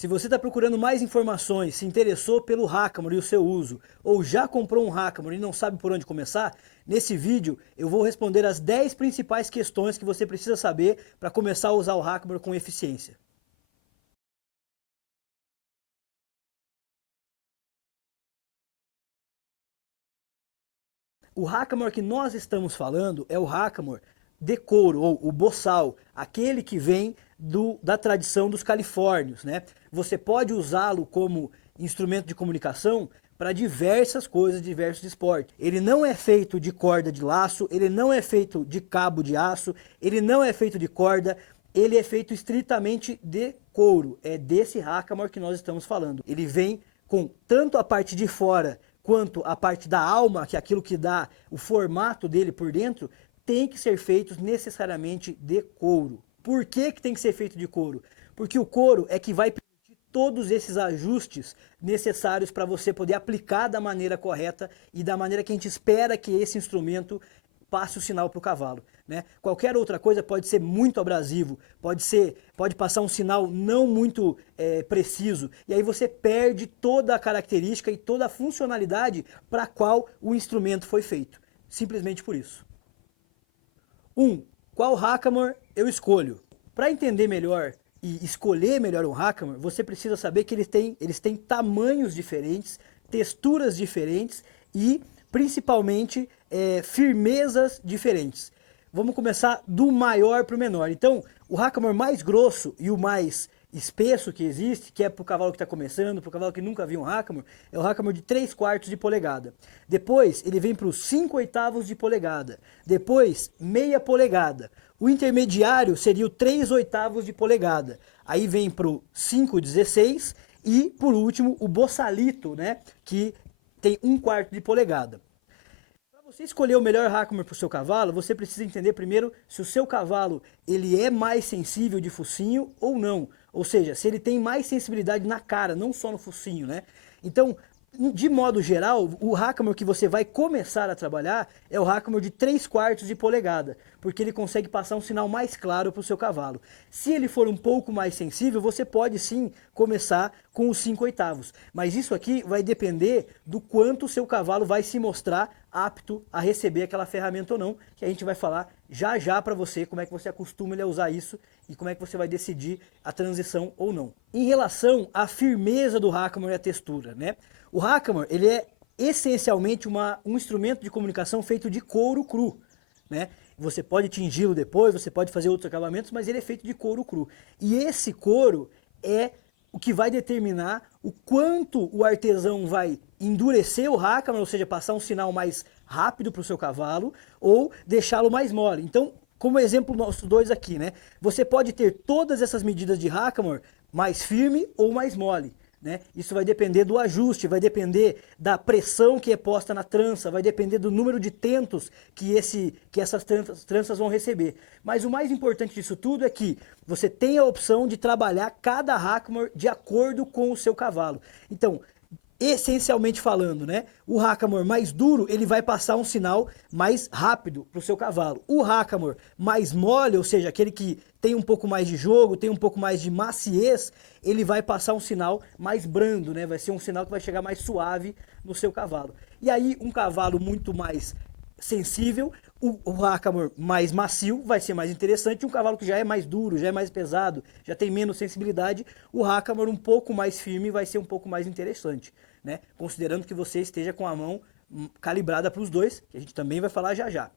Se você está procurando mais informações, se interessou pelo Hackamore e o seu uso, ou já comprou um Hackamore e não sabe por onde começar, nesse vídeo eu vou responder as 10 principais questões que você precisa saber para começar a usar o Hackamore com eficiência. O Hackamore que nós estamos falando é o Hackamore de couro, ou o boçal, aquele que vem da tradição dos califórnios, né? Você pode usá-lo como instrumento de comunicação para diversas coisas, diversos esportes. Ele não é feito de corda de laço, ele não é feito de cabo de aço, ele não é feito de corda, ele é feito estritamente de couro. É desse Hackamore que nós estamos falando. Ele vem com tanto a parte de fora quanto a parte da alma, que é aquilo que dá o formato dele por dentro, tem que ser feitos necessariamente de couro. Por que tem que ser feito de couro? Porque o couro é que vai permitir todos esses ajustes necessários para você poder aplicar da maneira correta e da maneira que a gente espera que esse instrumento passe o sinal para o cavalo, né? Qualquer outra coisa pode ser muito abrasivo, pode passar um sinal não muito preciso, e aí você perde toda a característica e toda a funcionalidade para a qual o instrumento foi feito, simplesmente por isso. Qual Hackamore eu escolho? Para entender melhor e escolher melhor um Hackamore, você precisa saber que eles têm tamanhos diferentes, texturas diferentes e principalmente firmezas diferentes. Vamos começar do maior para o menor. Então, o Hackamore mais grosso e o mais espesso que existe, que é para o cavalo que está começando, para o cavalo que nunca viu um Hackamore, é o Hackamore de 3/4 de polegada. Depois ele vem para os 5/8 de polegada. Depois, meia polegada. O intermediário seria o 3/8 de polegada. Aí vem para o 5/16 e, por último, o boçalito, né, que tem 1/4 de polegada. Para você escolher o melhor Hackamore para o seu cavalo, você precisa entender primeiro se o seu cavalo ele é mais sensível de focinho ou não. Ou seja, se ele tem mais sensibilidade na cara, não só no focinho, né? Então, de modo geral, o Hackamore que você vai começar a trabalhar é o Hackamore de 3/4 de polegada, porque ele consegue passar um sinal mais claro para o seu cavalo. Se ele for um pouco mais sensível, você pode sim começar com os 5/8, mas isso aqui vai depender do quanto o seu cavalo vai se mostrar apto a receber aquela ferramenta ou não, que a gente vai falar já já para você como é que você acostuma ele a usar isso e como é que você vai decidir a transição ou não. Em relação à firmeza do Hackamore e a textura, né? O Hackamore, ele é essencialmente um instrumento de comunicação feito de couro cru, né? Você pode tingi-lo depois, você pode fazer outros acabamentos, mas ele é feito de couro cru. E esse couro é o que vai determinar o quanto o artesão vai endurecer o Hackamore, ou seja, passar um sinal mais rápido para o seu cavalo, ou deixá-lo mais mole. Então, como exemplo nossos dois aqui, né? Você pode ter todas essas medidas de Hackamore mais firme ou mais mole, né? Isso vai depender do ajuste, vai depender da pressão que é posta na trança, vai depender do número de tentos que essas tranças vão receber. Mas o mais importante disso tudo é que você tem a opção de trabalhar cada Hackamore de acordo com o seu cavalo. Então, essencialmente falando, né? O Hackamore mais duro, ele vai passar um sinal mais rápido para o seu cavalo. O Hackamore mais mole, ou seja, aquele que tem um pouco mais de jogo, tem um pouco mais de maciez, ele vai passar um sinal mais brando, né? Vai ser um sinal que vai chegar mais suave no seu cavalo. E aí, um cavalo muito mais sensível, o Hackamore mais macio vai ser mais interessante. Um cavalo que já é mais duro, já é mais pesado, já tem menos sensibilidade, o Hackamore um pouco mais firme vai ser um pouco mais interessante, né? Considerando que você esteja com a mão calibrada para os dois, que a gente também vai falar já já.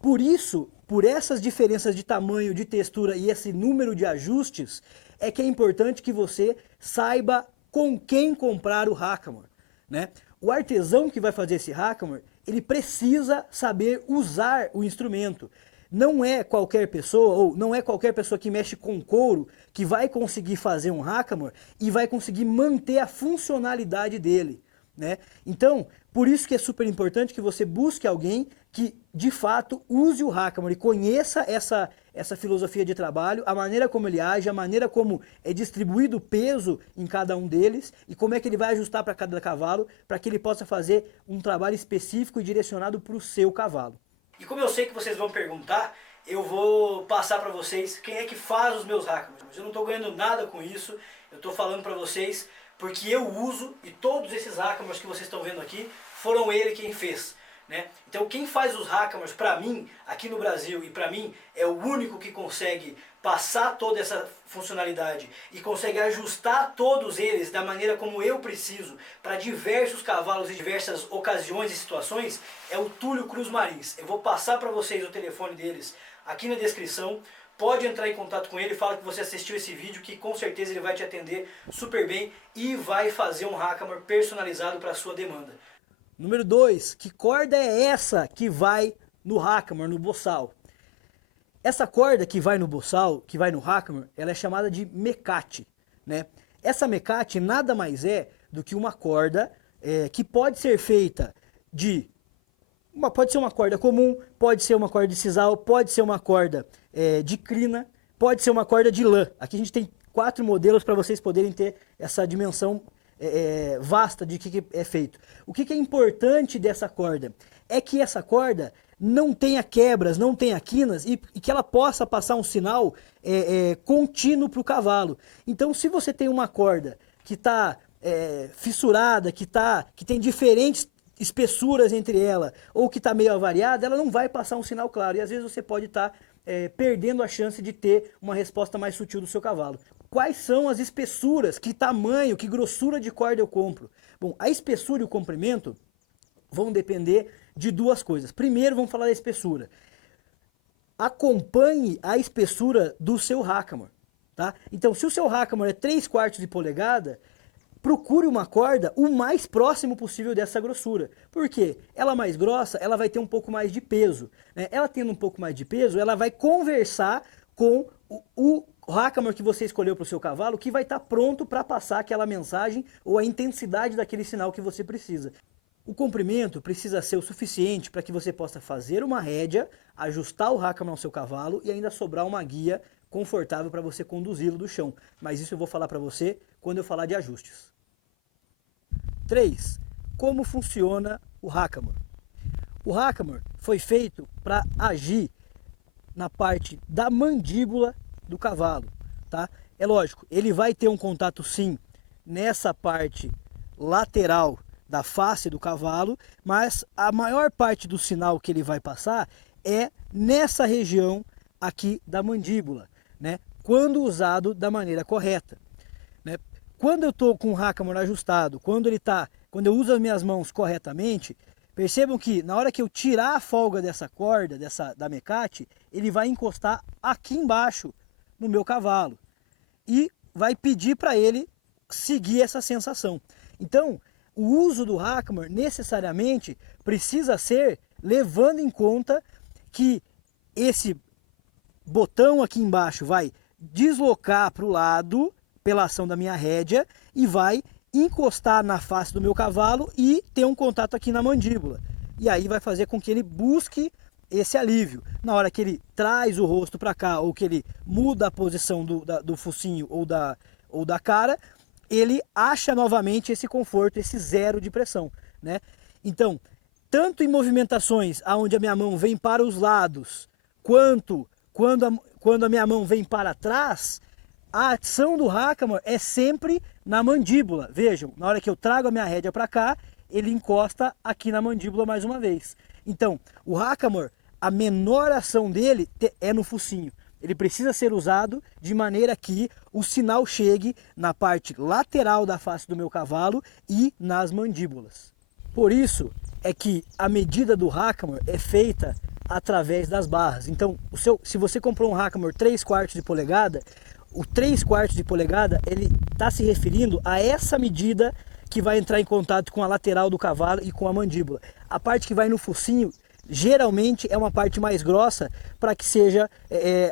Por isso, por essas diferenças de tamanho, de textura e esse número de ajustes, é que é importante que você saiba com quem comprar o Hackamore, né? O artesão que vai fazer esse Hackamore, ele precisa saber usar o instrumento. Não é qualquer pessoa, ou não é qualquer pessoa que mexe com couro que vai conseguir fazer um Hackamore e vai conseguir manter a funcionalidade dele, né? Então, por isso que é super importante que você busque alguém que, de fato, use o Hackamore e conheça essa filosofia de trabalho, a maneira como ele age, a maneira como é distribuído o peso em cada um deles e como é que ele vai ajustar para cada cavalo, para que ele possa fazer um trabalho específico e direcionado para o seu cavalo. E como eu sei que vocês vão perguntar, eu vou passar para vocês quem é que faz os meus Hackamores. Eu não estou ganhando nada com isso, eu estou falando para vocês porque eu uso e todos esses Hackamores que vocês estão vendo aqui foram ele quem fez. Né? Então quem faz os Hackamores para mim, aqui no Brasil, e para mim é o único que consegue passar toda essa funcionalidade e consegue ajustar todos eles da maneira como eu preciso para diversos cavalos e diversas ocasiões e situações, é o Túlio Cruz Marins. Eu vou passar para vocês o telefone deles aqui na descrição. Pode entrar em contato com ele, fala que você assistiu esse vídeo, que com certeza ele vai te atender super bem e vai fazer um Hackamore personalizado para a sua demanda. Número 2, que corda é essa que vai no Hackamore, no boçal? Essa corda que vai no boçal, que vai no Hackamore, ela é chamada de mecate, né? Essa mecate nada mais é do que uma corda que pode ser feita de... pode ser uma corda comum, pode ser uma corda de sisal, pode ser uma corda de crina, pode ser uma corda de lã. Aqui a gente tem 4 modelos para vocês poderem ter essa dimensão vasta de que é feito. O que é importante dessa corda? É que essa corda não tenha quebras, não tenha quinas e que ela possa passar um sinal contínuo para o cavalo. Então, se você tem uma corda que está fissurada, que tem diferentes espessuras entre ela, ou que está meio avariada, ela não vai passar um sinal claro. E às vezes você pode estar perdendo a chance de ter uma resposta mais sutil do seu cavalo. Quais são as espessuras, que tamanho, que grossura de corda eu compro? Bom, a espessura e o comprimento vão depender de 2 coisas. Primeiro, vamos falar da espessura. Acompanhe a espessura do seu Hackamore, tá? Então, se o seu Hackamore é 3/4 de polegada, procure uma corda o mais próximo possível dessa grossura. Por quê? Ela mais grossa, ela vai ter um pouco mais de peso, né? Ela tendo um pouco mais de peso, ela vai conversar com o Hackamore que você escolheu para o seu cavalo, que vai estar pronto para passar aquela mensagem ou a intensidade daquele sinal que você precisa. O comprimento precisa ser o suficiente para que você possa fazer uma rédea, ajustar o Hackamore ao seu cavalo e ainda sobrar uma guia confortável para você conduzi-lo do chão. Mas isso eu vou falar para você quando eu falar de ajustes. 3. Como funciona o Hackamore? O Hackamore foi feito para agir na parte da mandíbula do cavalo, tá? É lógico, ele vai ter um contato sim nessa parte lateral da face do cavalo, mas a maior parte do sinal que ele vai passar é nessa região aqui da mandíbula, né? Quando usado da maneira correta, né? Quando eu estou com o Hackamore ajustado, quando eu uso as minhas mãos corretamente, percebam que na hora que eu tirar a folga dessa corda, da mecate, ele vai encostar aqui embaixo no meu cavalo e vai pedir para ele seguir essa sensação. Então, o uso do Hackamore necessariamente precisa ser levando em conta que esse botão aqui embaixo vai deslocar para o lado pela ação da minha rédea e vai encostar na face do meu cavalo e ter um contato aqui na mandíbula. E aí vai fazer com que ele busque esse alívio. Na hora que ele traz o rosto para cá ou que ele muda a posição do focinho ou da cara, ele acha novamente esse conforto, esse zero de pressão, né? Então, tanto em movimentações onde a minha mão vem para os lados, quanto quando a minha mão vem para trás, a ação do Hackamore é sempre na mandíbula. Vejam, na hora que eu trago a minha rédea para cá, ele encosta aqui na mandíbula mais uma vez. Então, o Hackamore, a menor ação dele é no focinho. Ele precisa ser usado de maneira que o sinal chegue na parte lateral da face do meu cavalo e nas mandíbulas. Por isso é que a medida do Hackamore é feita através das barras. Então, se você comprou um Hackamore 3/4 de polegada, o 3/4 de polegada ele está se referindo a essa medida que vai entrar em contato com a lateral do cavalo e com a mandíbula. A parte que vai no focinho geralmente é uma parte mais grossa para que seja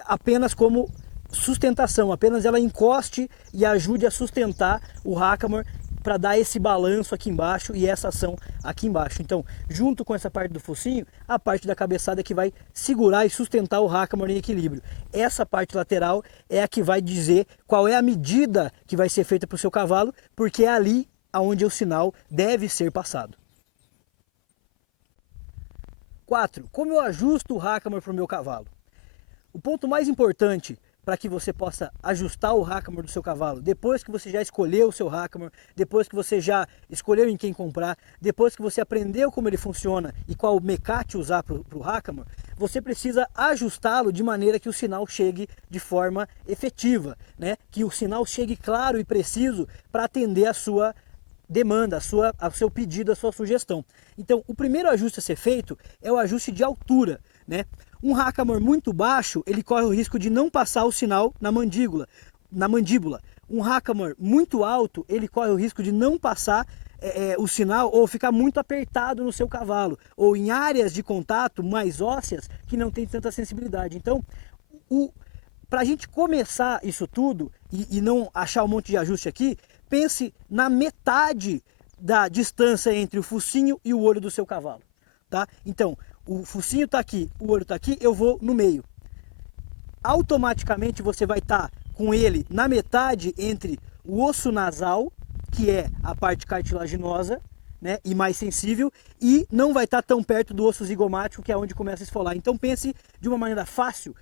apenas como sustentação, apenas ela encoste e ajude a sustentar o Hackamore para dar esse balanço aqui embaixo e essa ação aqui embaixo. Então, junto com essa parte do focinho, a parte da cabeçada que vai segurar e sustentar o Hackamore em equilíbrio. Essa parte lateral é a que vai dizer qual é a medida que vai ser feita para o seu cavalo, porque é ali onde o sinal deve ser passado. 4. Como eu ajusto o Hackamore para o meu cavalo? O ponto mais importante para que você possa ajustar o hackamore do seu cavalo, depois que você já escolheu o seu hackamore, depois que você já escolheu em quem comprar, depois que você aprendeu como ele funciona e qual mecate usar para o hackamore, você precisa ajustá-lo de maneira que o sinal chegue de forma efetiva, né? Que o sinal chegue claro e preciso para atender a sua demanda, ao seu pedido, a sua sugestão. Então, o primeiro ajuste a ser feito é o ajuste de altura, né? Um hackamore muito baixo, ele corre o risco de não passar o sinal na mandíbula. Um hackamore muito alto, ele corre o risco de não passar o sinal ou ficar muito apertado no seu cavalo, ou em áreas de contato mais ósseas que não tem tanta sensibilidade. Então, para a gente começar isso tudo e não achar um monte de ajuste aqui, pense na metade da distância entre o focinho e o olho do seu cavalo, tá? Então, o focinho está aqui, o olho está aqui, eu vou no meio. Automaticamente você vai estar com ele na metade entre o osso nasal, que é a parte cartilaginosa, né, e mais sensível, e não vai estar tão perto do osso zigomático, que é onde começa a esfolar. Então pense de uma maneira fácil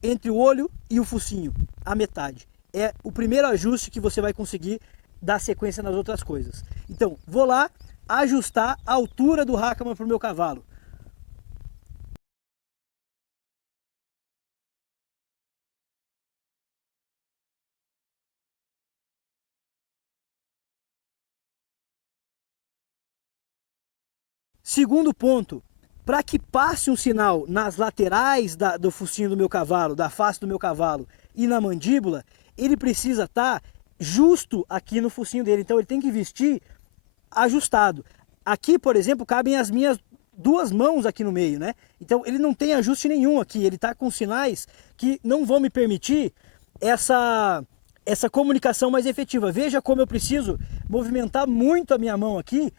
entre o olho e o focinho, a metade. É o primeiro ajuste que você vai conseguir dar sequência nas outras coisas. Então, vou lá ajustar a altura do hackamore para o meu cavalo. Segundo ponto, para que passe um sinal nas laterais do focinho do meu cavalo, da face do meu cavalo e na mandíbula, ele precisa estar justo aqui no focinho dele. Então ele tem que vestir ajustado. Aqui, por exemplo, cabem as minhas duas mãos aqui no meio, né? Então ele não tem ajuste nenhum aqui. Ele está com sinais que não vão me permitir essa comunicação mais efetiva. Veja como eu preciso movimentar muito a minha mão aqui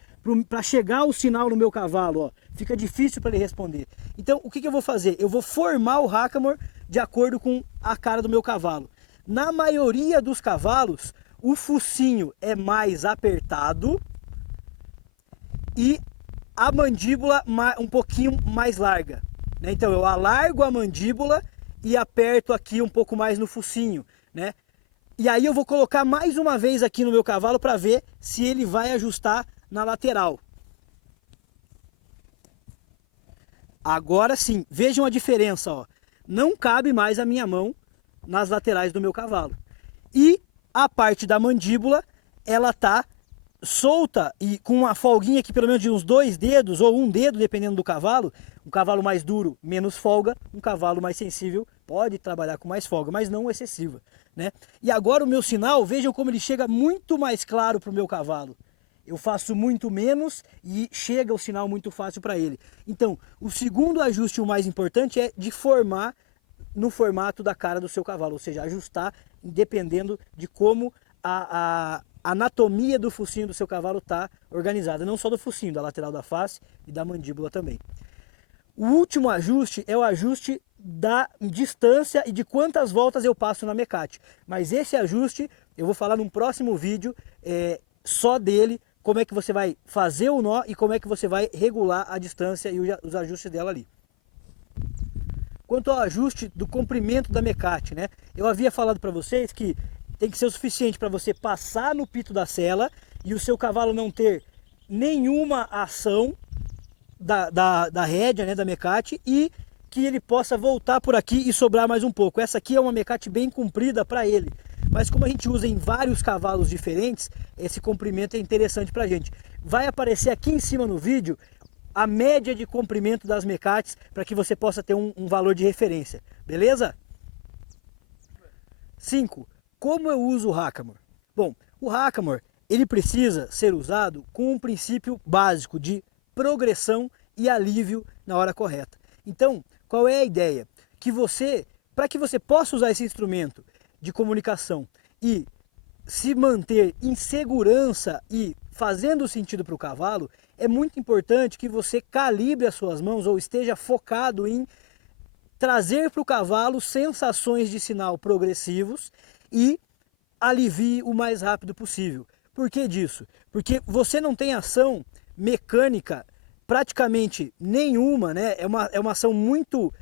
para chegar o sinal no meu cavalo, ó. Fica difícil para ele responder. Então, o que eu vou fazer? Eu vou formar o hackamore de acordo com a cara do meu cavalo. Na maioria dos cavalos, o focinho é mais apertado e a mandíbula um pouquinho mais larga, né? Então, eu alargo a mandíbula e aperto aqui um pouco mais no focinho, né? E aí eu vou colocar mais uma vez aqui no meu cavalo para ver se ele vai ajustar na lateral. Agora sim, vejam a diferença, ó. Não cabe mais a minha mão nas laterais do meu cavalo. E a parte da mandíbula, ela tá solta e com uma folguinha aqui pelo menos de uns 2 dedos ou um dedo, dependendo do cavalo. Um cavalo mais duro, menos folga. Um cavalo mais sensível pode trabalhar com mais folga, mas não excessiva, né? E agora o meu sinal, vejam como ele chega muito mais claro para o meu cavalo. Eu faço muito menos e chega o sinal muito fácil para ele. Então, o segundo ajuste, o mais importante, é de formar no formato da cara do seu cavalo, ou seja, ajustar dependendo de como a anatomia do focinho do seu cavalo está organizada. Não só do focinho, da lateral da face e da mandíbula também. O último ajuste é o ajuste da distância e de quantas voltas eu passo na mecate. Mas esse ajuste eu vou falar num próximo vídeo só dele, como é que você vai fazer o nó e como é que você vai regular a distância e os ajustes dela ali. Quanto ao ajuste do comprimento da mecate, né? Eu havia falado para vocês que tem que ser o suficiente para você passar no pito da sela e o seu cavalo não ter nenhuma ação da rédea, né, da mecate, e que ele possa voltar por aqui e sobrar mais um pouco. Essa aqui é uma mecate bem comprida para ele. Mas como a gente usa em vários cavalos diferentes, esse comprimento é interessante para a gente. Vai aparecer aqui em cima no vídeo a média de comprimento das mecates para que você possa ter um valor de referência. Beleza? 5. Como eu uso o hackamore? Bom, o hackamore ele precisa ser usado com um princípio básico de progressão e alívio na hora correta. Então, qual é a ideia? Para que você possa usar esse instrumento de comunicação e se manter em segurança e fazendo sentido para o cavalo, é muito importante que você calibre as suas mãos ou esteja focado em trazer para o cavalo sensações de sinal progressivos e alivie o mais rápido possível. Por que disso? Porque você não tem ação mecânica praticamente nenhuma, né? É uma ação muito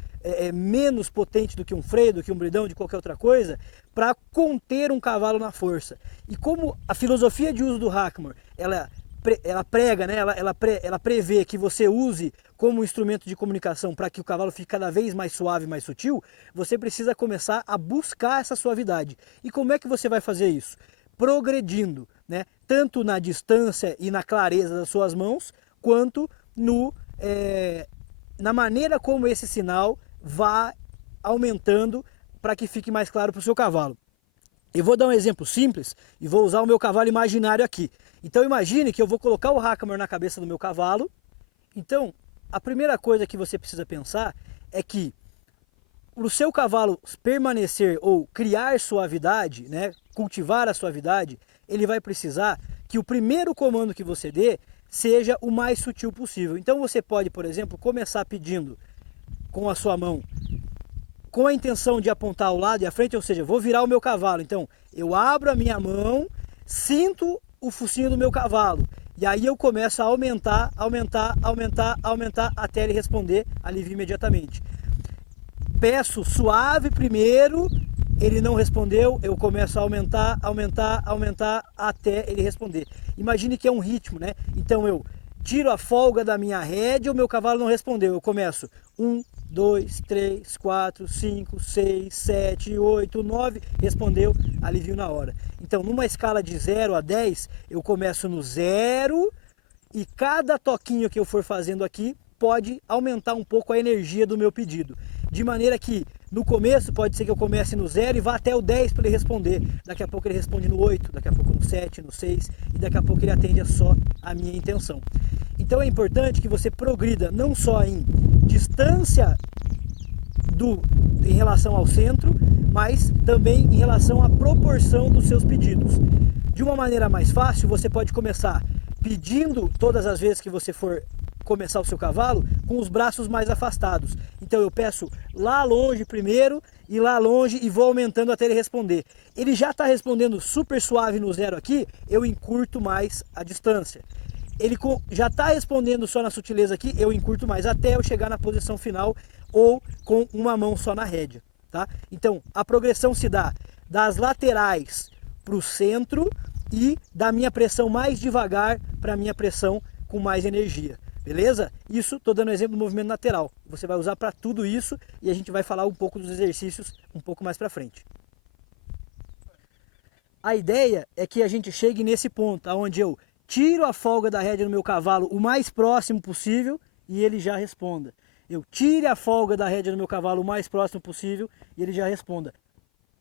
menos potente do que um freio, do que um bridão, de qualquer outra coisa, para conter um cavalo na força. E como a filosofia de uso do Hackamore, ela prega, né? ela prevê que você use como instrumento de comunicação para que o cavalo fique cada vez mais suave, mais sutil, você precisa começar a buscar essa suavidade. E como é que você vai fazer isso? Progredindo, né? Tanto na distância e na clareza das suas mãos, quanto na maneira como esse sinal vai aumentando para que fique mais claro para o seu cavalo. Eu vou dar um exemplo simples e vou usar o meu cavalo imaginário aqui. Então imagine que eu vou colocar o Hackamore na cabeça do meu cavalo. Então, a primeira coisa que você precisa pensar é que para o seu cavalo permanecer ou criar suavidade, né, cultivar a suavidade, ele vai precisar que o primeiro comando que você dê seja o mais sutil possível. Então você pode, por exemplo, começar pedindo com a sua mão, com a intenção de apontar ao lado e à frente, ou seja, vou virar o meu cavalo. Então eu abro a minha mão, sinto o focinho do meu cavalo. E aí eu começo a aumentar, até ele responder, alivio imediatamente. Peço suave primeiro, ele não respondeu, eu começo a aumentar, até ele responder. Imagine que é um ritmo, né? Então eu tiro a folga da minha rédea, o meu cavalo não respondeu. Eu começo 1, 2, 3, 4, 5, 6, 7, 8, 9, respondeu, alivio na hora. Então, numa escala de 0 a 10, eu começo no 0 e cada toquinho que eu for fazendo aqui pode aumentar um pouco a energia do meu pedido. De maneira que no começo pode ser que eu comece no 0 e vá até o 10 para ele responder. Daqui a pouco ele responde no 8, daqui a pouco no 7, no 6 e daqui a pouco ele atende só a minha intenção. Então é importante que você progrida não só em distância em relação ao centro, mas também em relação à proporção dos seus pedidos. De uma maneira mais fácil, você pode começar pedindo todas as vezes que você for começar o seu cavalo com os braços mais afastados. Então eu peço lá longe primeiro e lá longe e vou aumentando até ele responder. Ele já está respondendo super suave no 0 aqui, eu encurto mais a distância. Ele já está respondendo só na sutileza aqui, eu encurto mais até eu chegar na posição final ou com uma mão só na rédea, tá? Então a progressão se dá das laterais para o centro e da minha pressão mais devagar para a minha pressão com mais energia. Beleza? Isso, estou dando exemplo do movimento lateral. Você vai usar para tudo isso e a gente vai falar um pouco dos exercícios um pouco mais para frente. A ideia é que a gente chegue nesse ponto, onde eu tiro a folga da rédea do meu cavalo o mais próximo possível e ele já responda. Eu tire a folga da rédea do meu cavalo o mais próximo possível e ele já responda.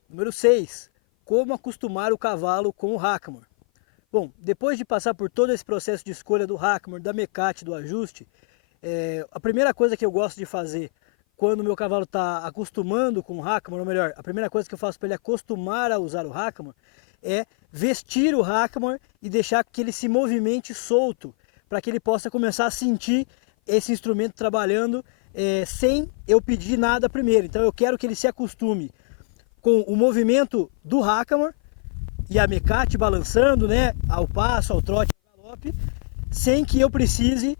Número 6. Como acostumar o cavalo com o Hackamore. Bom, depois de passar por todo esse processo de escolha do Hackamore, da mecate, do ajuste, a primeira coisa que eu gosto de fazer quando o meu cavalo está acostumando com o Hackamore, ou melhor, a primeira coisa que eu faço para ele acostumar a usar o Hackamore é vestir o Hackamore e deixar que ele se movimente solto, para que ele possa começar a sentir esse instrumento trabalhando sem eu pedir nada primeiro. Então eu quero que ele se acostume com o movimento do Hackamore e a mecate balançando, né, ao passo, ao trote, ao galope, sem que eu precise,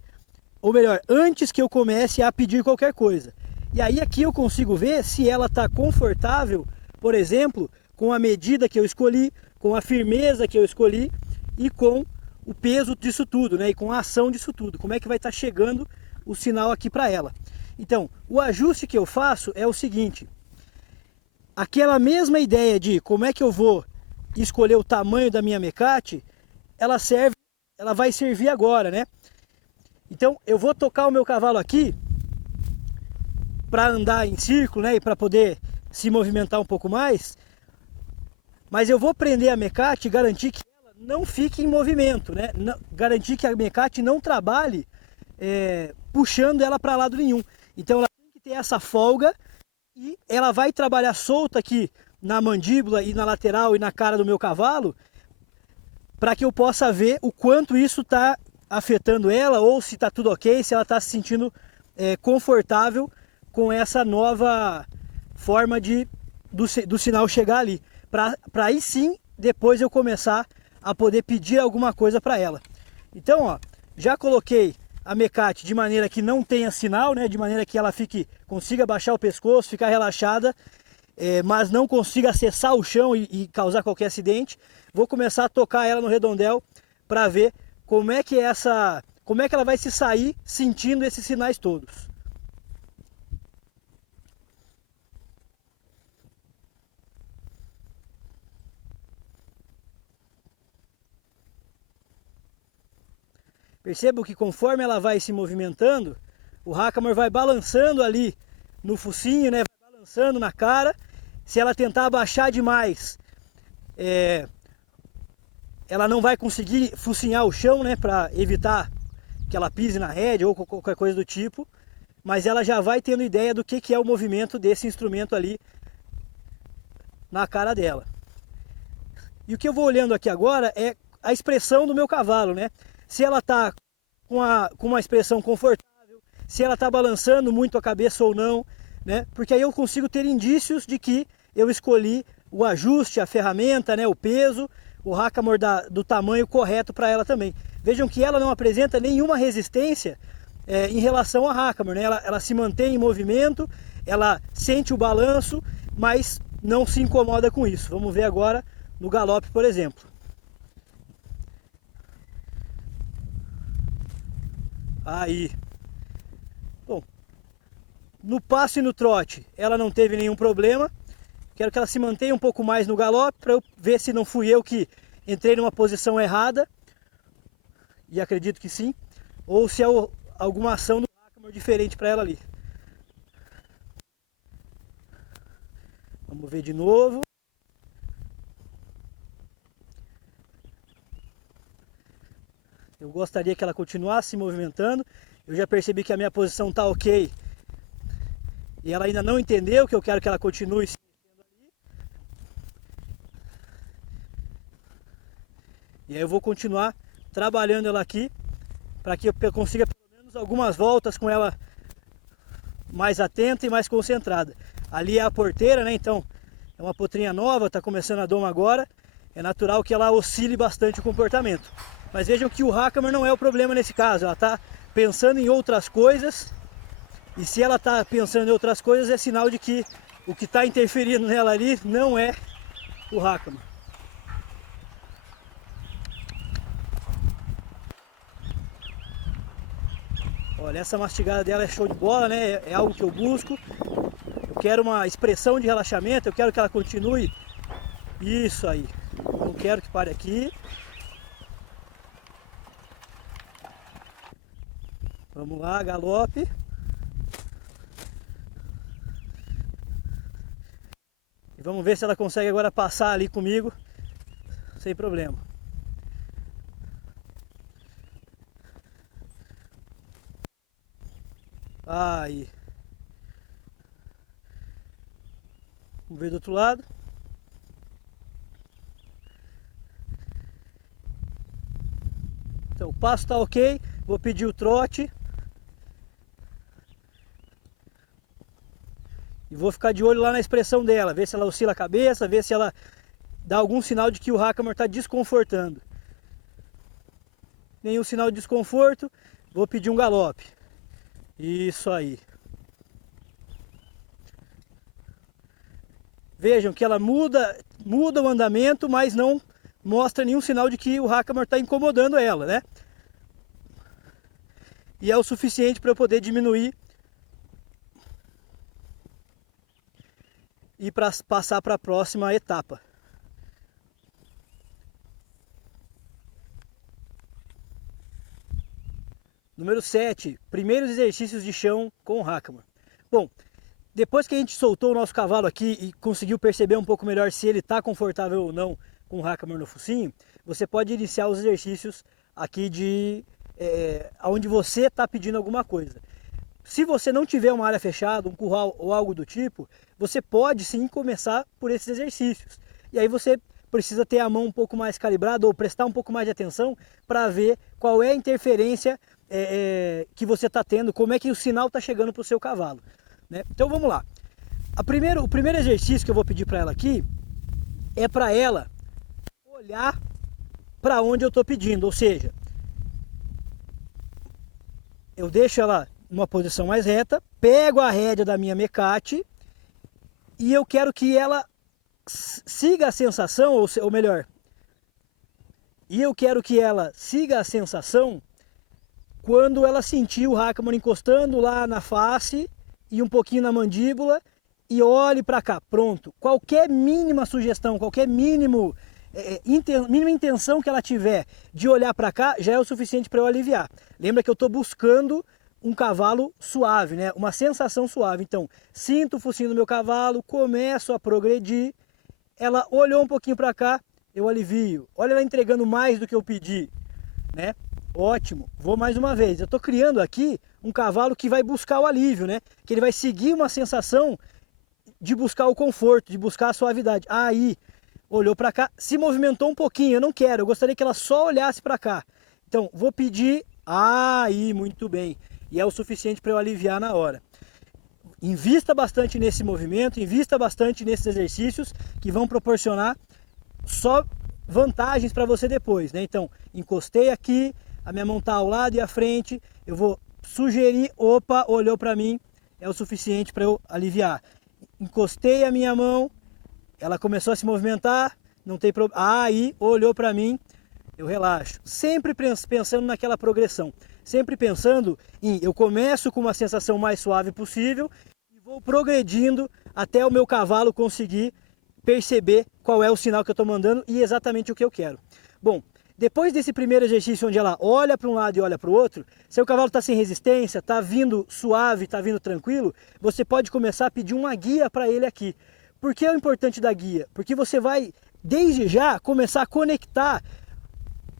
ou melhor, antes que eu comece a pedir qualquer coisa. E aí aqui eu consigo ver se ela está confortável, por exemplo, com a medida que eu escolhi, com a firmeza que eu escolhi e com o peso disso tudo, né, e com a ação disso tudo. Como é que vai estar chegando o sinal aqui para ela. Então, o ajuste que eu faço é o seguinte. Aquela mesma ideia de como é que eu vou escolher o tamanho da minha mecate, ela vai servir agora, né? Então eu vou tocar o meu cavalo aqui para andar em círculo, né, e para poder se movimentar um pouco mais, mas eu vou prender a mecate e garantir que ela não fique em movimento, né? Garantir que a mecate não trabalhe puxando ela para lado nenhum. Então ela tem que ter essa folga e ela vai trabalhar solta aqui na mandíbula e na lateral e na cara do meu cavalo, para que eu possa ver o quanto isso está afetando ela, ou se está tudo ok, se ela está se sentindo confortável com essa nova forma do sinal chegar ali. Para aí sim, depois eu começar a poder pedir alguma coisa para ela. Então, ó, já coloquei a mecate de maneira que não tenha sinal, né? De maneira que ela consiga baixar o pescoço, ficar relaxada, mas não consiga acessar o chão e causar qualquer acidente. Vou começar a tocar ela no redondel para ver como é que ela vai se sair sentindo esses sinais todos. Percebo que conforme ela vai se movimentando, o hackamore vai balançando ali no focinho, né? Vai balançando na cara. Se ela tentar abaixar demais, ela não vai conseguir focinhar o chão, né? Para evitar que ela pise na rédea ou qualquer coisa do tipo. Mas ela já vai tendo ideia do que é o movimento desse instrumento ali na cara dela. E o que eu vou olhando aqui agora é a expressão do meu cavalo, né? Se ela está com uma expressão confortável, se ela está balançando muito a cabeça ou não, né? Porque aí eu consigo ter indícios de que eu escolhi o ajuste, a ferramenta, né? O peso, o hackamore do tamanho correto para ela também. Vejam que ela não apresenta nenhuma resistência em relação ao hackamore, né? Ela se mantém em movimento, ela sente o balanço, mas não se incomoda com isso. Vamos ver agora no galope, por exemplo. Aí. Bom, no passo e no trote ela não teve nenhum problema. Quero que ela se mantenha um pouco mais no galope para eu ver se não fui eu que entrei numa posição errada. E acredito que sim. Ou se é alguma ação do hackamore diferente para ela ali. Vamos ver de novo. Eu gostaria que ela continuasse se movimentando. Eu já percebi que a minha posição está ok. E ela ainda não entendeu que eu quero que ela continue se mexendo ali. E aí eu vou continuar trabalhando ela aqui para que eu consiga pelo menos algumas voltas com ela mais atenta e mais concentrada. Ali é a porteira, né? Então é uma potrinha nova, está começando a doma agora. É natural que ela oscile bastante o comportamento. Mas vejam que o hackamore não é o problema nesse caso. Ela está pensando em outras coisas. E se ela está pensando em outras coisas, é sinal de que o que está interferindo nela ali não é o hackamore. Olha, essa mastigada dela é show de bola, né? É algo que eu busco. Eu quero uma expressão de relaxamento. Eu quero que ela continue. Isso aí. Não quero que pare aqui. Vamos lá, galope. E vamos ver se ela consegue agora passar ali comigo sem problema. Aí. Vamos ver do outro lado. Então o passo está ok. Vou pedir o trote. E vou ficar de olho lá na expressão dela, ver se ela oscila a cabeça, ver se ela dá algum sinal de que o hackamore está desconfortando. Nenhum sinal de desconforto, vou pedir um galope. Isso aí. Vejam que ela muda o andamento, mas não mostra nenhum sinal de que o hackamore está incomodando ela, né? E é o suficiente para eu poder diminuir e para passar para a próxima etapa. Número 7, primeiros exercícios de chão com o hackamore. Bom, depois que a gente soltou o nosso cavalo aqui e conseguiu perceber um pouco melhor se ele está confortável ou não com o hackamore no focinho, você pode iniciar os exercícios aqui onde você está pedindo alguma coisa. Se você não tiver uma área fechada, um curral ou algo do tipo, você pode sim começar por esses exercícios. E aí você precisa ter a mão um pouco mais calibrada ou prestar um pouco mais de atenção para ver qual é a interferência que você está tendo, como é que o sinal está chegando para o seu cavalo, né? Então vamos lá. O primeiro exercício que eu vou pedir para ela aqui é para ela olhar para onde eu estou pedindo, ou seja, eu deixo ela numa posição mais reta, pego a rédea da minha mecate e eu quero que ela siga a sensação, ou melhor, e eu quero que ela siga a sensação quando ela sentir o Hackamore encostando lá na face e um pouquinho na mandíbula e olhe para cá. Pronto. Qualquer mínima sugestão, qualquer mínima intenção que ela tiver de olhar para cá já é o suficiente para eu aliviar. Lembra que eu estou buscando um cavalo suave, né? Uma sensação suave. Então, sinto o focinho do meu cavalo, começo a progredir. Ela olhou um pouquinho para cá, eu alivio. Olha ela entregando mais do que eu pedi, né? Ótimo. Vou mais uma vez. Eu estou criando aqui um cavalo que vai buscar o alívio, né? Que ele vai seguir uma sensação de buscar o conforto, de buscar a suavidade. Aí, olhou para cá, se movimentou um pouquinho. Eu não quero, eu gostaria que ela só olhasse para cá. Então, vou pedir. Aí, muito bem. E é o suficiente para eu aliviar na hora. Invista bastante nesse movimento, invista bastante nesses exercícios que vão proporcionar só vantagens para você depois, né? Então, encostei aqui, a minha mão está ao lado e à frente, eu vou sugerir, opa, olhou para mim, é o suficiente para eu aliviar. Encostei a minha mão, ela começou a se movimentar, não tem problema. Aí, olhou para mim, eu relaxo. Sempre pensando naquela progressão. Sempre pensando em eu começo com uma sensação mais suave possível e vou progredindo até o meu cavalo conseguir perceber qual é o sinal que eu estou mandando e exatamente o que eu quero. Bom, depois desse primeiro exercício onde ela olha para um lado e olha para o outro, seu cavalo está sem resistência, está vindo suave, está vindo tranquilo, você pode começar a pedir uma guia para ele aqui. Por que é o importante da guia? Porque você vai, desde já, começar a conectar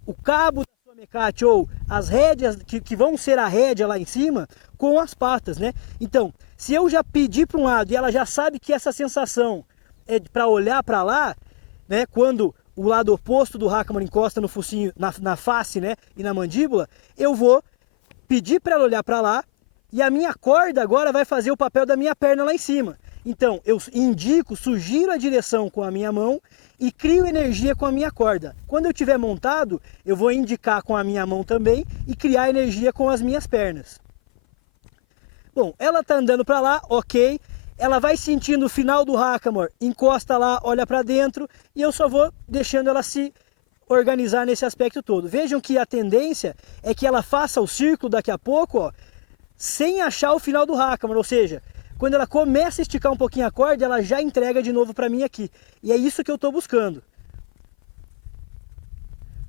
o cabo da sua mecate ou as rédeas que vão ser a rédea lá em cima com as patas, né? Então, se eu já pedir para um lado e ela já sabe que essa sensação é para olhar para lá, né? Quando o lado oposto do Hackamore encosta no focinho, na face, né? E na mandíbula, eu vou pedir para ela olhar para lá e a minha corda agora vai fazer o papel da minha perna lá em cima. Então, eu indico, sugiro a direção com a minha mão e crio energia com a minha corda. Quando eu tiver montado, eu vou indicar com a minha mão também e criar energia com as minhas pernas. Bom, ela está andando para lá, ok. Ela vai sentindo o final do Hackamore, encosta lá, olha para dentro e eu só vou deixando ela se organizar nesse aspecto todo. Vejam que a tendência é que ela faça o círculo daqui a pouco, ó, sem achar o final do Hackamore, ou seja, quando ela começa a esticar um pouquinho a corda, ela já entrega de novo para mim aqui. E é isso que eu estou buscando.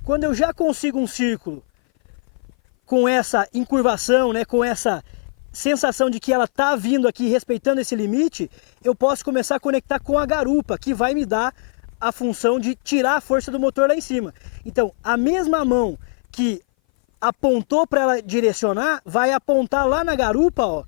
Quando eu já consigo um círculo com essa encurvação, né, com essa sensação de que ela está vindo aqui respeitando esse limite, eu posso começar a conectar com a garupa, que vai me dar a função de tirar a força do motor lá em cima. Então, a mesma mão que apontou para ela direcionar, vai apontar lá na garupa, ó,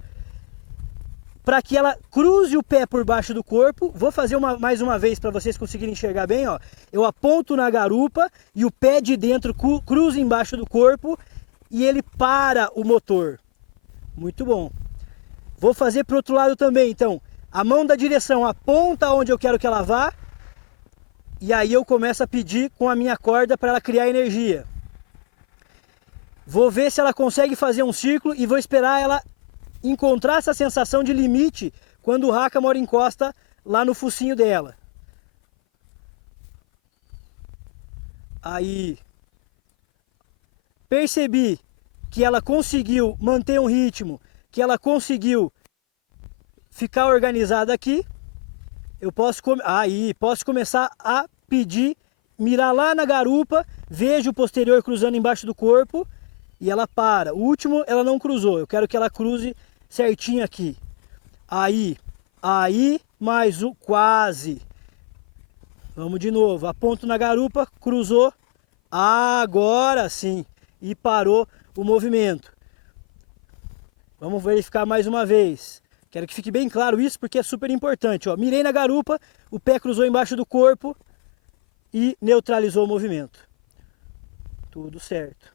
para que ela cruze o pé por baixo do corpo. Vou fazer mais uma vez para vocês conseguirem enxergar bem, ó. Eu aponto na garupa e o pé de dentro cruza embaixo do corpo e ele para o motor. Muito bom. Vou fazer para o outro lado também, então. A mão da direção aponta onde eu quero que ela vá e aí eu começo a pedir com a minha corda para ela criar energia. Vou ver se ela consegue fazer um círculo e vou esperar ela encontrar essa sensação de limite quando o Hackamore encosta lá no focinho dela. Aí percebi que ela conseguiu manter um ritmo, que ela conseguiu ficar organizada aqui. Eu posso posso começar a pedir, mirar lá na garupa, vejo o posterior cruzando embaixo do corpo e ela para. O último ela não cruzou, eu quero que ela cruze certinho aqui. Aí, mais um, quase. Vamos de novo, aponto na garupa, cruzou, agora sim, e parou o movimento. Vamos verificar mais uma vez. Quero que fique bem claro isso porque é super importante. Ó, mirei na garupa, o pé cruzou embaixo do corpo e neutralizou o movimento. Tudo certo.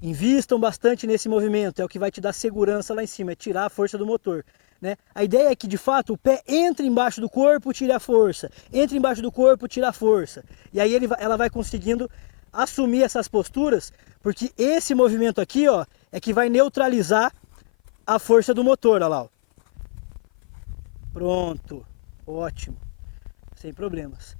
Invistam bastante nesse movimento, é o que vai te dar segurança lá em cima, é tirar a força do motor, né? A ideia é que de fato o pé entre embaixo do corpo, tire a força, entre embaixo do corpo, tira a força. E aí ela vai conseguindo assumir essas posturas, porque esse movimento aqui, ó, é que vai neutralizar a força do motor, olha lá. Ó. Pronto, ótimo, sem problemas.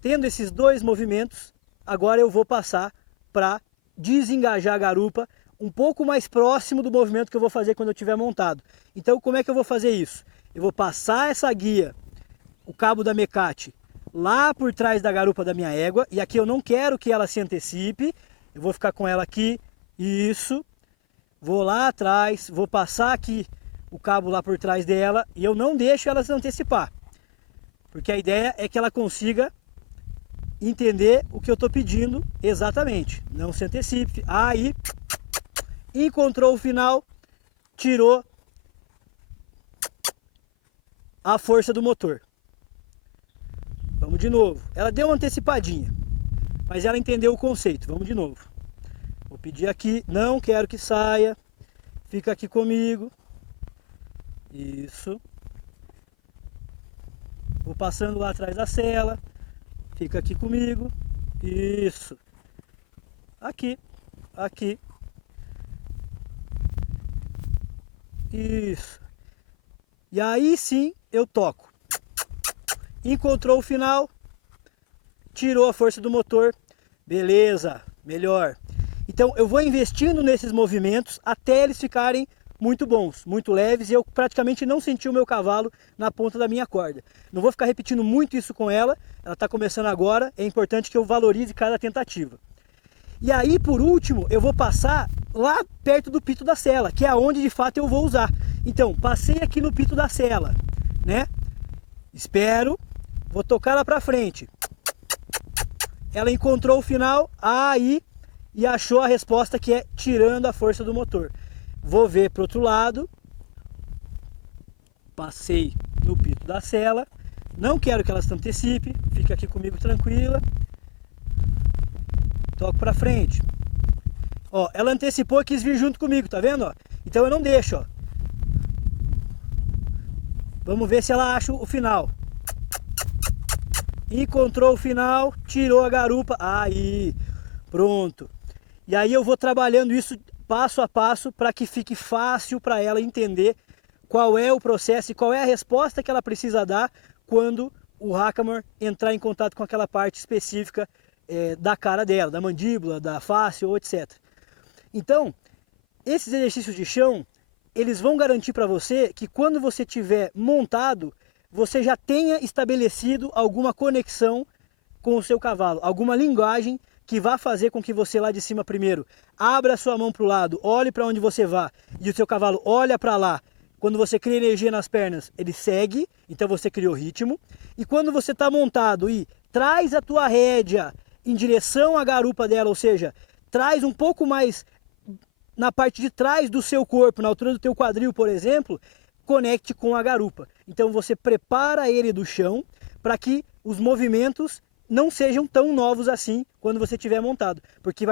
Tendo esses dois movimentos, agora eu vou passar para desengajar a garupa um pouco mais próximo do movimento que eu vou fazer quando eu estiver montado. Então como é que eu vou fazer isso? Eu vou passar essa guia, o cabo da mecate, lá por trás da garupa da minha égua, e aqui eu não quero que ela se antecipe, eu vou ficar com ela aqui, isso, vou lá atrás, vou passar aqui o cabo lá por trás dela, e eu não deixo ela se antecipar, porque a ideia é que ela consiga entender o que eu estou pedindo exatamente, não se antecipe. Aí, encontrou o final, tirou a força do motor. Vamos de novo. Ela deu uma antecipadinha, mas ela entendeu o conceito. Vamos de novo. Vou pedir aqui, não quero que saia. Fica aqui comigo. Isso. Vou passando lá atrás da sela. Fica aqui comigo. Isso. Aqui. Aqui. Isso. E aí sim eu toco. Encontrou o final, tirou a força do motor, beleza, melhor. Então eu vou investindo nesses movimentos até eles ficarem muito bons, muito leves, e eu praticamente não senti o meu cavalo na ponta da minha corda. Não vou ficar repetindo muito isso com ela, ela está começando agora, é importante que eu valorize cada tentativa. E aí, por último, eu vou passar lá perto do pito da sela, que é onde de fato eu vou usar. Então, passei aqui no pito da sela, né? Espero, vou tocar ela para frente. Ela encontrou o final, aí, e achou a resposta, que é tirando a força do motor. Vou ver para o outro lado. Passei no pito da sela. Não quero que ela se antecipe, fica aqui comigo tranquila. Toco para frente. Ó, ela antecipou e quis vir junto comigo, tá vendo? Ó? Então eu não deixo, ó. Vamos ver se ela acha o final. Encontrou o final, tirou a garupa. Aí, pronto. E aí eu vou trabalhando isso passo a passo para que fique fácil para ela entender qual é o processo e qual é a resposta que ela precisa dar quando o hackamore entrar em contato com aquela parte específica da cara dela, da mandíbula, da face ou etc. Então, esses exercícios de chão, eles vão garantir para você que quando você tiver montado, você já tenha estabelecido alguma conexão com o seu cavalo, alguma linguagem que vá fazer com que você lá de cima primeiro abra a sua mão para o lado, olhe para onde você vá e o seu cavalo olha para lá. Quando você cria energia nas pernas, ele segue, então você criou ritmo. E quando você está montado e traz a tua rédea em direção à garupa dela, ou seja, traz um pouco mais na parte de trás do seu corpo, na altura do teu quadril, por exemplo, conecte com a garupa. Então você prepara ele do chão para que os movimentos não sejam tão novos assim quando você estiver montado, porque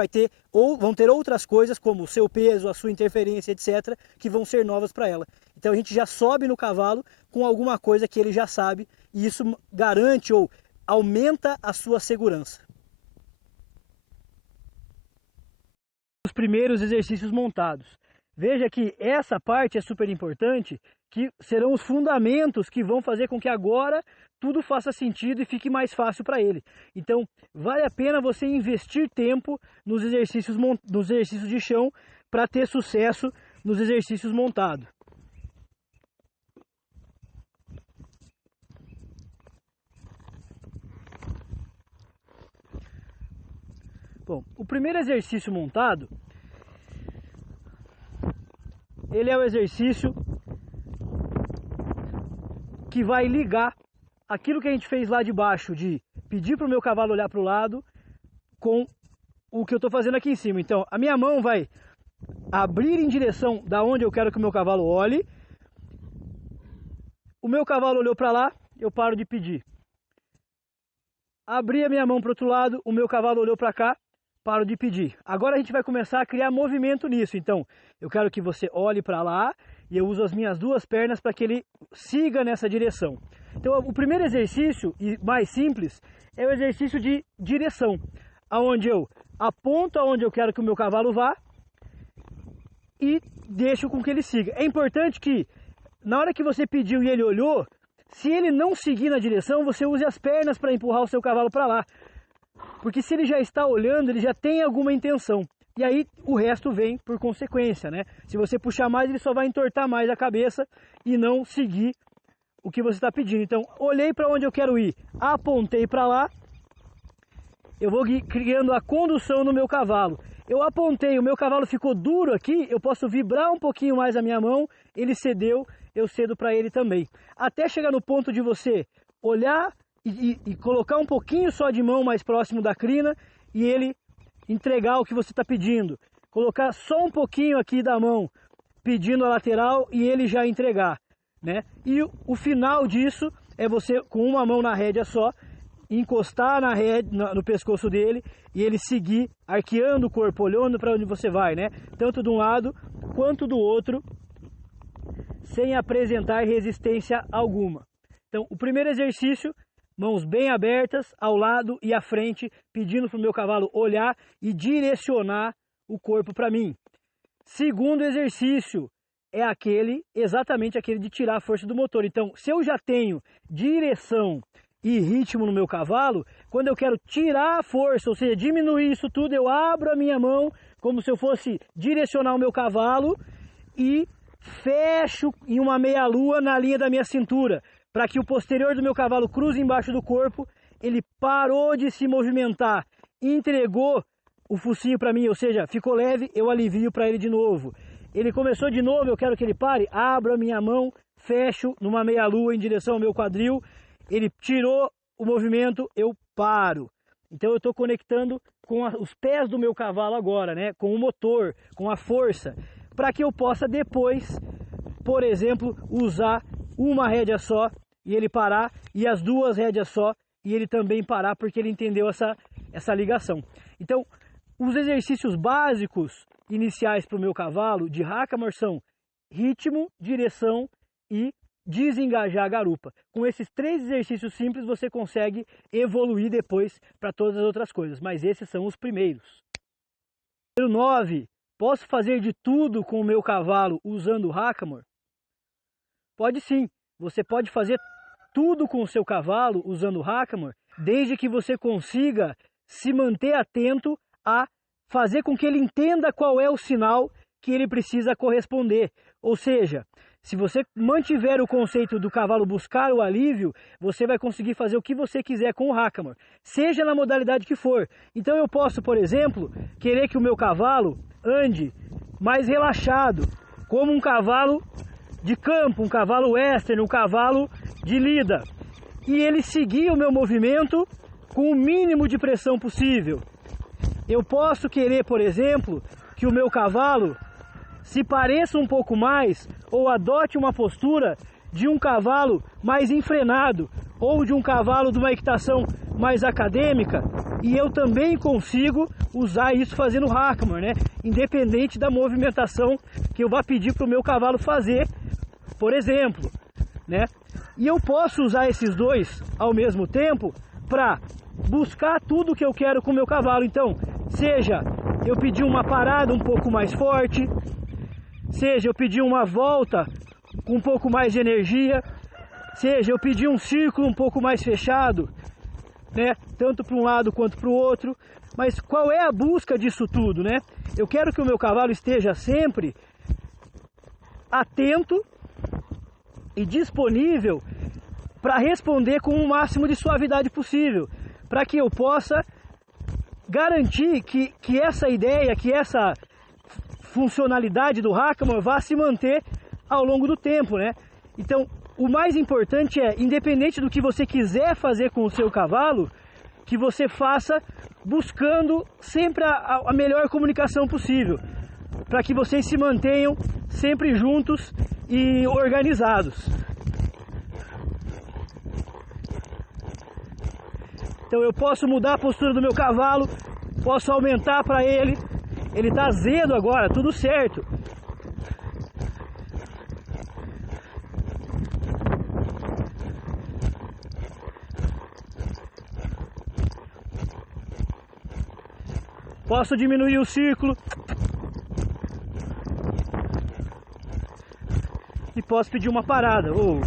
vão ter outras coisas como o seu peso, a sua interferência, etc, que vão ser novas para ela. Então a gente já sobe no cavalo com alguma coisa que ele já sabe, e isso garante ou aumenta a sua segurança. Os primeiros exercícios montados. Veja que essa parte é super importante, que serão os fundamentos que vão fazer com que agora tudo faça sentido e fique mais fácil para ele. Então, vale a pena você investir tempo nos exercícios de chão para ter sucesso nos exercícios montados. Bom, o primeiro exercício montado, ele é o exercício que vai ligar aquilo que a gente fez lá de baixo, de pedir para o meu cavalo olhar para o lado, com o que eu estou fazendo aqui em cima. Então, a minha mão vai abrir em direção da onde eu quero que o meu cavalo olhe. O meu cavalo olhou para lá, eu paro de pedir. Abri a minha mão para o outro lado, o meu cavalo olhou para cá, paro de pedir. Agora a gente vai começar a criar movimento nisso. Então, eu quero que você olhe para lá e eu uso as minhas duas pernas para que ele siga nessa direção. Então, o primeiro exercício, e mais simples, é o exercício de direção, aonde eu aponto aonde eu quero que o meu cavalo vá e deixo com que ele siga. É importante que, na hora que você pediu e ele olhou, se ele não seguir na direção, você use as pernas para empurrar o seu cavalo para lá. Porque se ele já está olhando, ele já tem alguma intenção. E aí o resto vem por consequência, né? Se você puxar mais, ele só vai entortar mais a cabeça e não seguir o que você está pedindo. Então, olhei para onde eu quero ir, apontei para lá, eu vou criando a condução no meu cavalo. Eu apontei, o meu cavalo ficou duro aqui, eu posso vibrar um pouquinho mais a minha mão, ele cedeu, eu cedo para ele também. Até chegar no ponto de você olhar e colocar um pouquinho só de mão mais próximo da crina e ele entregar o que você está pedindo. Colocar só um pouquinho aqui da mão pedindo a lateral e ele já entregar, né? E o final disso é você com uma mão na rédea só, encostar na rédea, no pescoço dele e ele seguir arqueando o corpo, olhando para onde você vai, né? Tanto de um lado quanto do outro, sem apresentar resistência alguma. Então, o primeiro exercício, mãos bem abertas ao lado e à frente, pedindo para o meu cavalo olhar e direcionar o corpo para mim. Segundo exercício é exatamente aquele de tirar a força do motor. Então, se eu já tenho direção e ritmo no meu cavalo, quando eu quero tirar a força, ou seja, diminuir isso tudo, eu abro a minha mão como se eu fosse direcionar o meu cavalo e fecho em uma meia-lua na linha da minha cintura, para que o posterior do meu cavalo cruze embaixo do corpo. Ele parou de se movimentar, entregou o focinho para mim, ou seja, ficou leve, eu alivio para ele de novo. Ele começou de novo, eu quero que ele pare, abro a minha mão, fecho numa meia-lua em direção ao meu quadril, ele tirou o movimento, eu paro. Então eu estou conectando com os pés do meu cavalo agora, né? Com o motor, com a força, para que eu possa depois, por exemplo, usar uma rédea só e ele parar, e as duas rédeas só e ele também parar, porque ele entendeu essa ligação. Então, os exercícios básicos iniciais para o meu cavalo de hackamore são ritmo, direção e desengajar a garupa. Com esses 3 exercícios simples você consegue evoluir depois para todas as outras coisas, mas esses são os primeiros. Número 9. Posso fazer de tudo com o meu cavalo usando o hackamore? Pode sim, você pode fazer tudo com o seu cavalo usando o hackamore, desde que você consiga se manter atento a fazer com que ele entenda qual é o sinal que ele precisa corresponder. Ou seja, se você mantiver o conceito do cavalo buscar o alívio, você vai conseguir fazer o que você quiser com o hackamore, seja na modalidade que for. Então eu posso, por exemplo, querer que o meu cavalo ande mais relaxado, como um cavalo de campo, um cavalo western, um cavalo de lida, e ele seguir o meu movimento com o mínimo de pressão possível. Eu posso querer, por exemplo, que o meu cavalo se pareça um pouco mais ou adote uma postura de um cavalo mais enfrenado ou de um cavalo de uma equitação mais acadêmica, e eu também consigo usar isso fazendo hackamore, né? Independente da movimentação que eu vá pedir para o meu cavalo fazer, por exemplo, né? E eu posso usar esses dois ao mesmo tempo para buscar tudo que eu quero com o meu cavalo. Então, seja eu pedir uma parada um pouco mais forte, seja eu pedir uma volta com um pouco mais de energia, seja eu pedir um círculo um pouco mais fechado, né? Tanto para um lado quanto para o outro. Mas qual é a busca disso tudo, né? Eu quero que o meu cavalo esteja sempre atento e disponível para responder com o máximo de suavidade possível, para que eu possa garantir que essa ideia, que essa funcionalidade do hackamore vá se manter ao longo do tempo, né? Então, o mais importante é, independente do que você quiser fazer com o seu cavalo, que você faça buscando sempre a melhor comunicação possível, para que vocês se mantenham sempre juntos e organizados. Então eu posso mudar a postura do meu cavalo, posso aumentar para ele está azedo agora, tudo certo. Posso diminuir o círculo. e posso pedir uma parada. Ou,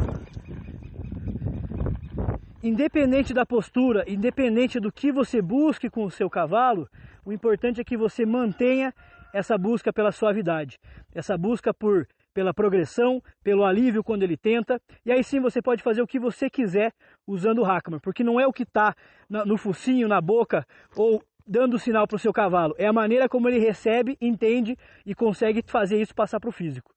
independente da postura, independente do que você busque com o seu cavalo, o importante é que você mantenha essa busca pela suavidade, essa busca pela progressão, pelo alívio quando ele tenta, e aí sim você pode fazer o que você quiser usando o Hackamore, porque não é o que está no focinho, na boca, ou dando sinal para o seu cavalo, é a maneira como ele recebe, entende e consegue fazer isso passar para o físico.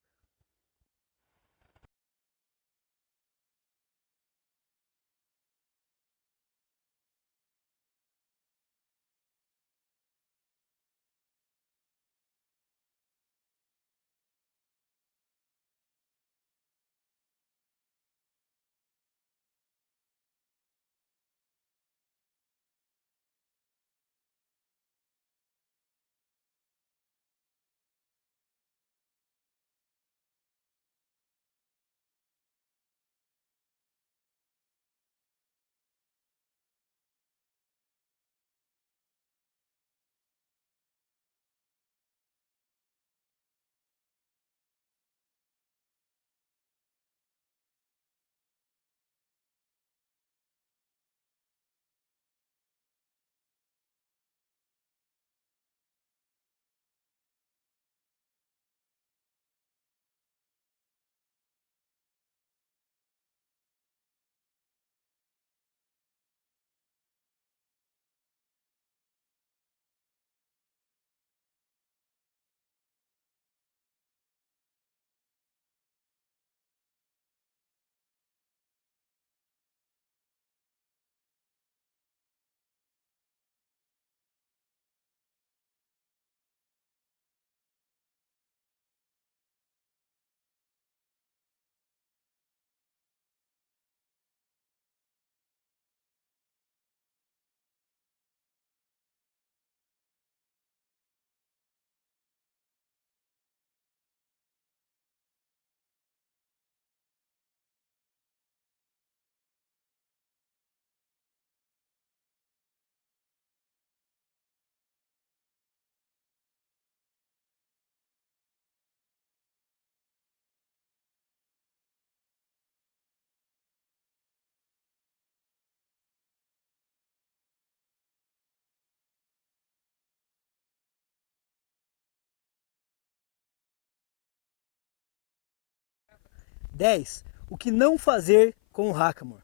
Dez. O que não fazer com o Hackamore.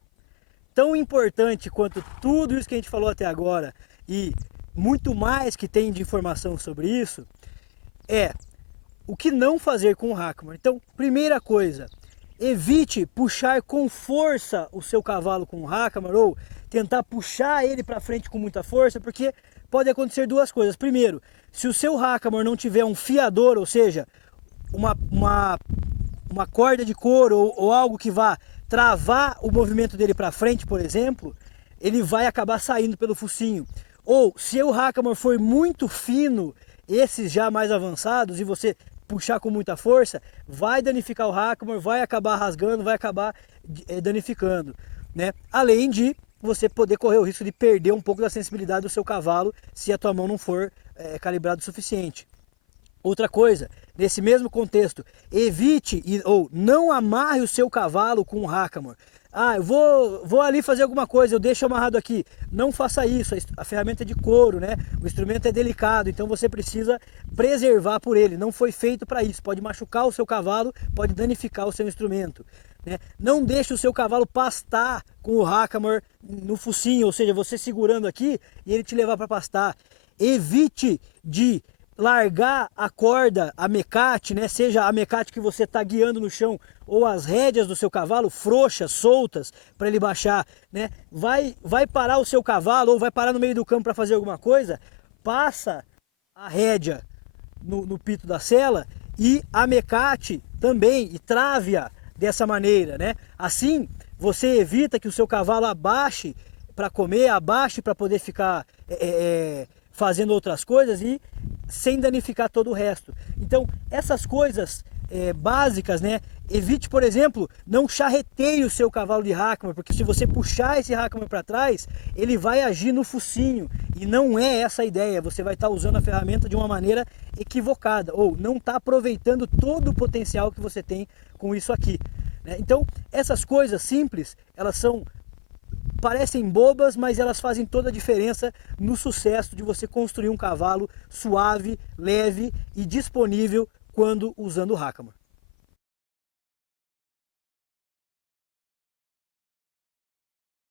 Tão importante quanto tudo isso que a gente falou até agora e muito mais que tem de informação sobre isso é o que não fazer com o Hackamore. Então, primeira coisa, evite puxar com força o seu cavalo com o Hackamore ou tentar puxar ele para frente com muita força, porque pode acontecer duas coisas. Primeiro, se o seu Hackamore não tiver um fiador, ou seja, uma corda de couro ou algo que vá travar o movimento dele para frente, por exemplo, ele vai acabar saindo pelo focinho. Ou se o Hackamore for muito fino, esses já mais avançados, e você puxar com muita força, vai danificar o Hackamore, vai acabar rasgando, vai acabar danificando, né? Além de você poder correr o risco de perder um pouco da sensibilidade do seu cavalo se a tua mão não for calibrada o suficiente. Outra coisa, nesse mesmo contexto, evite ou não amarre o seu cavalo com um Hackamore. Ah, eu vou ali fazer alguma coisa, eu deixo amarrado aqui. Não faça isso, a ferramenta é de couro, né? O instrumento é delicado, então você precisa preservar por ele. Não foi feito para isso, pode machucar o seu cavalo, pode danificar o seu instrumento, né? Não deixe o seu cavalo pastar com o Hackamore no focinho, ou seja, você segurando aqui e ele te levar para pastar. Evite de largar a corda, a mecate, né? Seja a mecate que você está guiando no chão ou as rédeas do seu cavalo frouxas, soltas, para ele baixar, né? Vai parar o seu cavalo ou vai parar no meio do campo para fazer alguma coisa, passa a rédea no pito da sela e a mecate também, e trave-a dessa maneira, né? Assim você evita que o seu cavalo abaixe para comer, abaixe para poder ficar fazendo outras coisas e sem danificar todo o resto. Então, essas coisas básicas, né? Evite, por exemplo, não charreteie o seu cavalo de Hackamore, porque se você puxar esse Hackamore para trás, ele vai agir no focinho, e não é essa a ideia. Você vai estar usando a ferramenta de uma maneira equivocada, ou não está aproveitando todo o potencial que você tem com isso aqui, né? Então, essas coisas simples, elas parecem bobas, mas elas fazem toda a diferença no sucesso de você construir um cavalo suave, leve e disponível quando usando o Hackamore.